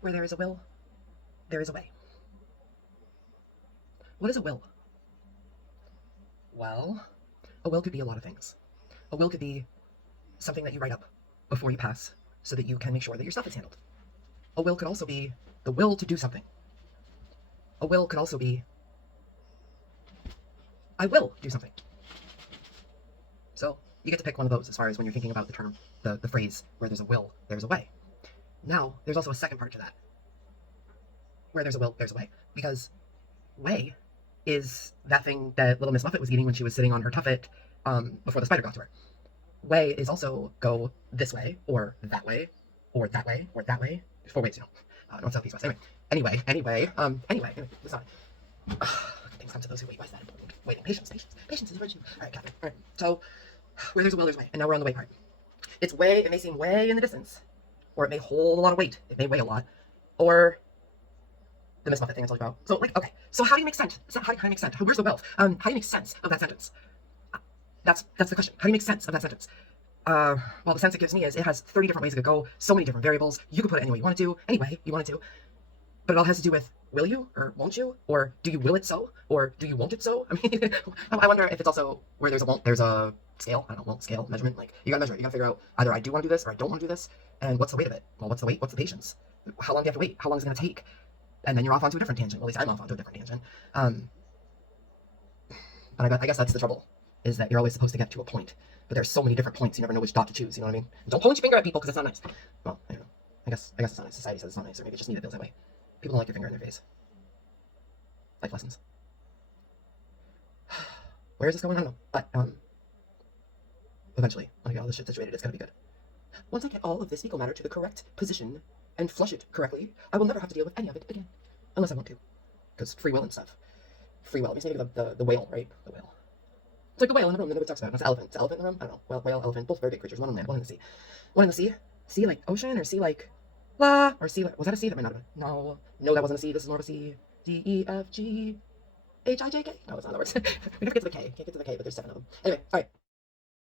Where there is a will, there is a way. What is a will? Well, a will could be a lot of things. A will could be something that you write up before you pass so that you can make sure that your stuff is handled. A will could also be the will to do something. A will could also be, I will do something. So you get to pick one of those as far as when you're thinking about the term, the phrase, where there's a will, there's a way. Now, there's also a second part to that. Where there's a will, there's a way. Because way is that thing that little Miss Muffet was eating when she was sitting on her tuffet before the spider got to her. Way is also go this way, or that way, or that way, or that way. There's four ways, north, south, east, west. Anyway, it's not. Things come to those who wait. Why is that important? Waiting, patience is a virtue. All right, Catherine. All right. So, where there's a will, there's a way. And now we're on the way part. It's way, it may seem way in the distance, or it may hold a lot of weight. It may weigh a lot, or the Miss Muffet thing I told you about. So, okay. So how do you make sense? How do you make sense? Where's the wealth? How do you make sense of that sentence? That's the question. How do you make sense of that sentence? Well, the sense it gives me is it has 30 different ways it could go, so many different variables. You can put it any way you want to, but it all has to do with will you or won't you, or do you will it so, or do you won't it so? I mean, I wonder if it's also where there's a won't, there's a scale. I don't know, won't, scale, measurement. Like you gotta measure it. You gotta figure out either I do want to do this or I don't want to do this, and what's the weight of it? Well, what's the weight? What's the patience? How long do you have to wait? How long is it gonna take? And then you're off onto a different tangent. Well, at least I'm off onto a different tangent. But I guess that's the trouble, is that you're always supposed to get to a point. But there's so many different points, you never know which dot to choose, you know what I mean? Don't point your finger at people, because it's not nice. Well, I don't know. I guess it's not nice. Society says it's not nice, or maybe it's just me that feels that way. People don't like your finger in their face. Life lessons. Where is this going? I don't know. But, eventually, when I get all this shit situated, it's gonna be good. Once I get all of this fecal matter to the correct position, and flush it correctly, I will never have to deal with any of it again. Unless I want to. Because free will and stuff. Free will. It makes me think of the whale, right? The whale. It's like the whale in the room that nobody talks about. It's elephant. It's elephant in the room? I don't know. Whale, elephant, both very big creatures. One on land, one in the sea. One in the sea? Sea like ocean, or sea like la? Or sea like, was that a sea? That might not have been. No. No, that wasn't a sea. This is more of a sea. D, E, F, G, H, I, J, K. No, that's not the words. We have to get to the K. Can't get to the K, but there's 7 of them. Anyway, alright.